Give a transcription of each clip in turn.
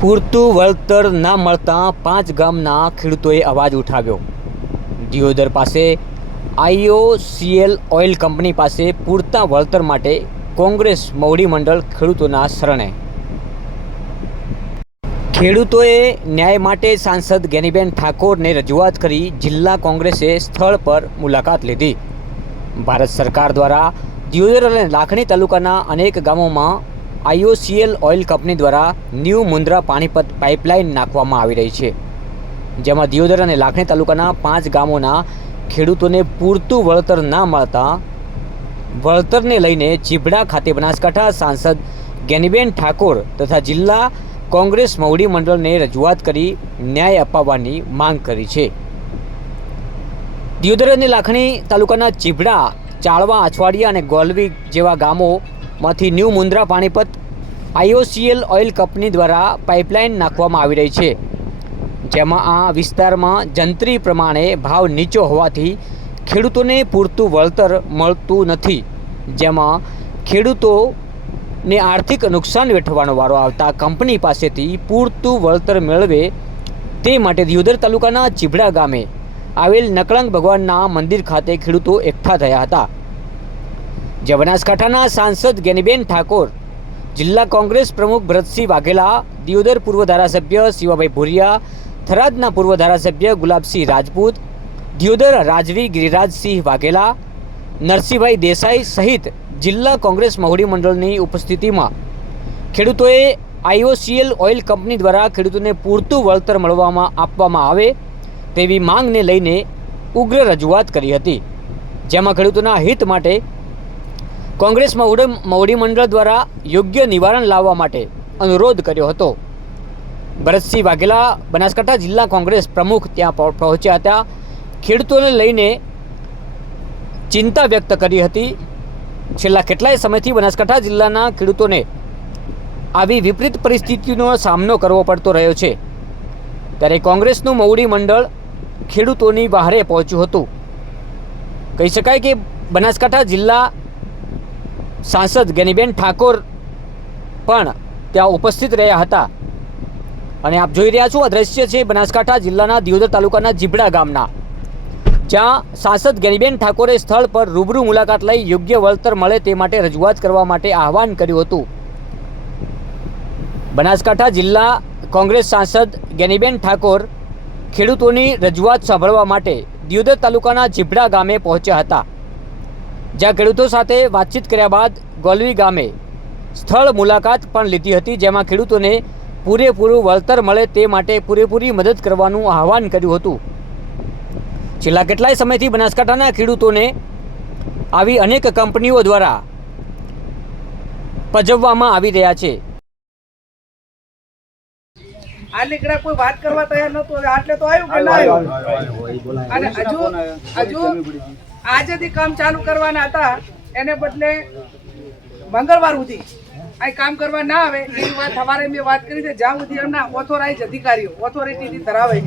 પૂરતું વળતર ના મળતા 5 ગામના ખેડૂતોએ અવાજ ઉઠાવ્યો। દિયોદર પાસે IOCL ઓઇલ કંપની પાસે પૂરતા વળતર માટે કોંગ્રેસ મવડી મંડળ ખેડૂતોના શરણે। ખેડૂતોએ ન્યાય માટે સાંસદ ગેનીબેન ઠાકોરને રજૂઆત કરી જિલ્લા કોંગ્રેસે સ્થળ પર મુલાકાત લીધી। ભારત સરકાર દ્વારા દિયોદર અને લાખણી તાલુકાના અનેક ગામોમાં IOCL ઓઇલ કંપની દ્વારા ન્યૂ મુન્દ્રા પાણીપત પાઇપલાઇન નાખવામાં આવી રહી છે, જેમાં દિયોદર અને લાખણી તાલુકાના 5 ગામોના ખેડૂતોને પૂરતું વળતર ના મળતા વળતરને લઈને ચીભડા ખાતે બનાસકાંઠા સાંસદ ગેનીબેન ઠાકોર તથા જિલ્લા કોંગ્રેસ મવડી મંડળને રજૂઆત કરી ન્યાય અપાવવાની માંગ કરી છે। દિયોદર અને લાખણી તાલુકાના ચીભડા, ચાળવા, અછવાડિયા અને ગોલવી જેવા ગામોમાંથી new Mundra Panipat IOCL oil company દ્વારા પાઇપલાઇન નાખવામાં આવી રહી છે, જેમાં આ વિસ્તારમાં જંત્રી પ્રમાણે ભાવ નીચો હોવાથી ખેડૂતોને પૂરતું વળતર મળતું નથી, જેમાં ખેડૂતોને આર્થિક નુકસાન વેઠવાનો વારો આવતા કંપની પાસેથી પૂરતું વળતર મેળવે તે માટે દિયોદર તાલુકાના ચીભડા ગામે આવેલ નકળંગ ભગવાનના મંદિર ખાતે ખેડૂતો એકઠા થયા હતા, જે બનાસકાંઠાના સાંસદ ગેનીબેન ઠાકોર, જિલ્લા કોંગ્રેસ પ્રમુખ ભરતસિંહ વાઘેલા, દિયોદર પૂર્વ ધારાસભ્ય શિવાભાઈ ભુરિયા, થરાદના પૂર્વ ધારાસભ્ય ગુલાબસિંહ રાજપૂત, દિયોદર રાજવી ગિરિરાજસિંહ વાઘેલા, નરસિંહભાઈ દેસાઈ સહિત જિલ્લા કોંગ્રેસ મવડી મંડળની ઉપસ્થિતિમાં ખેડૂતોએ IOCL ઓઇલ કંપની દ્વારા ખેડૂતોને પૂરતું વળતર આપવામાં આવે તેવી માંગને લઈને ઉગ્ર રજૂઆત કરી હતી, જેમાં ખેડૂતોના હિત માટે કોંગ્રેસ મવડી મંડળ દ્વારા યોગ્ય નિવારણ લાવવા માટે અનુરોધ કર્યો હતો। ભરતસિંહ વાઘેલા, બનાસકાંઠા જિલ્લા કોંગ્રેસ પ્રમુખ ત્યાં પહોંચ્યા હતા, ખેડૂતોને લઈને ચિંતા વ્યક્ત કરી હતી। છેલ્લા કેટલાય સમયથી બનાસકાંઠા જિલ્લાના ખેડૂતોને આવી વિપરીત પરિસ્થિતિનો સામનો કરવો પડતો રહ્યો છે, ત્યારે કોંગ્રેસનું મવડી મંડળ ખેડૂતોની વહારે પહોંચ્યું હતું। કહી શકાય કે બનાસકાંઠા જિલ્લા સાંસદ ગેનીબેન ઠાકોર પણ ત્યાં ઉપસ્થિત રહ્યા હતા અને આપ જોઈ રહ્યા છો આ દ્રશ્ય છે બનાસકાંઠા જિલ્લાના દિયોદર તાલુકાના ચીભડા ગામના, જ્યાં સાંસદ ગેનીબેન ઠાકોરે સ્થળ પર રૂબરૂ મુલાકાત લઈ યોગ્ય વળતર મળે તે માટે રજૂઆત કરવા માટે આહવાન કર્યું હતું। બનાસકાંઠા જિલ્લા કોંગ્રેસ સાંસદ ગેનીબેન ઠાકોર ખેડૂતોની રજૂઆત સાંભળવા માટે દિયોદર તાલુકાના ચીભડા ગામે પહોંચ્યા હતા, જ્યાં ખેડૂતો સાથે વાતચીત કર્યા બાદ ગોલવી ગામે સ્થળ મુલાકાત પણ લીધી હતી, જેમાં ખેડૂતોને પૂરેપૂરું વળતર મળે તે માટે પૂરેપૂરી મદદ કરવાનું આહવાન કર્યું હતું। છેલ્લા કેટલાય સમયથી બનાસકાંઠાના ખેડૂતોને આવી અનેક કંપનીઓ દ્વારા પજવવામાં આવી રહ્યા છે। આ નીકળ્યા કોઈ વાત કરવા તૈયાર નહોતું, આટલે તો આવ્યું કે ના આવ્યું, અને હજુ આજેથી કામ ચાલુ કરવાના હતા, એને બદલે મંગળવાર સુધી આ કામ કરવા ના આવે એ વાત સવારે મેં વાત કરી છે, જ્યાં સુધી એમના ઓથોરાઇઝ અધિકારીઓ ઓથોરિટી ધરાવે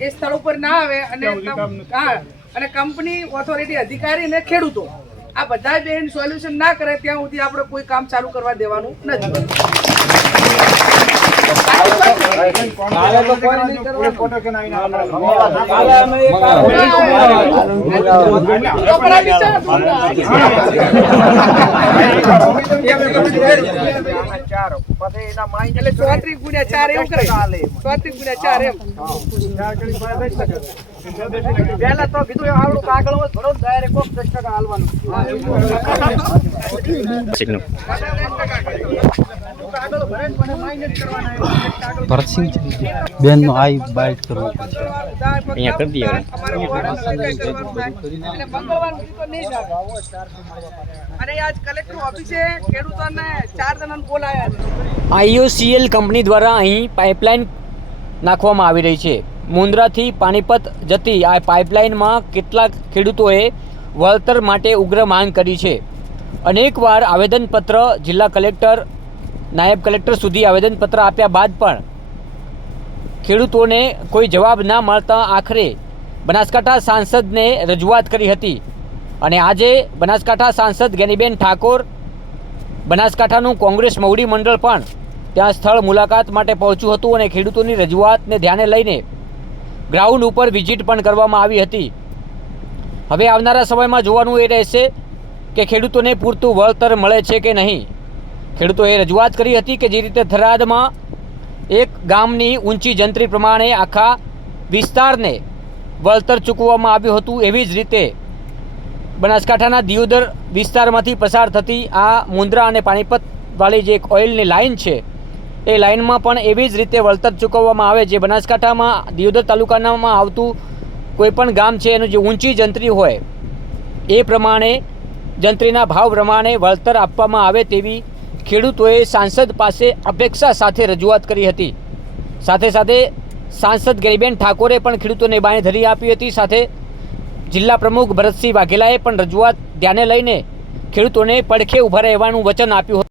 એ સ્થળ ઉપર ના આવે અને કંપની ઓથોરિટી અધિકારી અને ખેડૂતો આ બધા બેન સોલ્યુશન ના કરે ત્યાં સુધી આપણે કોઈ કામ ચાલુ કરવા દેવાનું નથી। પેલા તો કીધું આવડું કાગળ હોય ભરો ડાયરેક્ટ 10% હાલવાનું ભરતસિંહ બેન નો આઈ બાઇટ કરવું પડશે, અહીંયા કરી દઈએ। અને આજ કલેક્ટર ઓફિસે ખેડૂતોને 4 જણાને બોલાયા। IOCL કંપની દ્વારા અહીં પાઇપલાઇન નાખવામાં આવી રહી છે। મુન્દ્રાથી પાણીપત જતી આ પાઇપલાઇનમાં કેટલાક ખેડૂતોએ વળતર માટે ઉગ્ર માંગ કરી છે। અનેકવાર આવેદનપત્ર જિલ્લા કલેક્ટર, નાયબ કલેક્ટર સુધી આવેદનપત્ર આપ્યા બાદ પણ ખેડૂતોને કોઈ જવાબ ના મળતા આખરે બનાસકાંઠા સાંસદને રજૂઆત કરી હતી અને આજે બનાસકાંઠા સાંસદ ગેનીબેન ઠાકોર, બનાસકાંઠાનું કોંગ્રેસ મવડી મંડળ પણ ત્યાં સ્થળ મુલાકાત માટે પહોંચ્યું હતું અને ખેડૂતોની રજૂઆતને ધ્યાને લઈને ગ્રાઉન્ડ ઉપર વિઝિટ પણ કરવામાં આવી હતી. હવે આવનારા સમયમાં જોવાનું એ રહેશે કે ખેડૂતોને પૂરતું વળતર મળે છે કે નહીં. ખેડૂતોએ રજૂઆત કરી હતી કે જે રીતે થરાદમાં એક ગામની ઊંચી જંત્રી પ્રમાણે આખા વિસ્તારને વળતર ચૂકવવામાં આવ્યું હતું, એવી જ રીતે બનાસકાંઠાના દિયોદર વિસ્તારમાંથી પસાર થતી આ મુન્દ્રા અને પાણીપતવાળી જે એક ઓઇલની લાઇન છે એ લાઇનમાં પણ એવી જ રીતે વળતર ચૂકવવામાં આવે. જે બનાસકાંઠામાં દિયોદર તાલુકાનામાં આવતું કોઈપણ ગામ છે એનું જે ઊંચી જંત્રી હોય એ પ્રમાણે જંત્રીના ભાવ પ્રમાણે વળતર આપવામાં આવે તેવી ખેડૂતોએ સાંસદ પાસે અપેક્ષા સાથે રજૂઆત કરી હતી. સાથે સાથે સાંસદ ગેરીબેન ઠાકોરે પણ ખેડૂતોને બાંયધરી આપી હતી. સાથે જિલ્લા પ્રમુખ ભરતસિંહ વાઘેલાએ પણ રજૂઆત ધ્યાને લઈને ખેડૂતોને પડખે ઊભા રહેવાનું વચન આપ્યું હતું.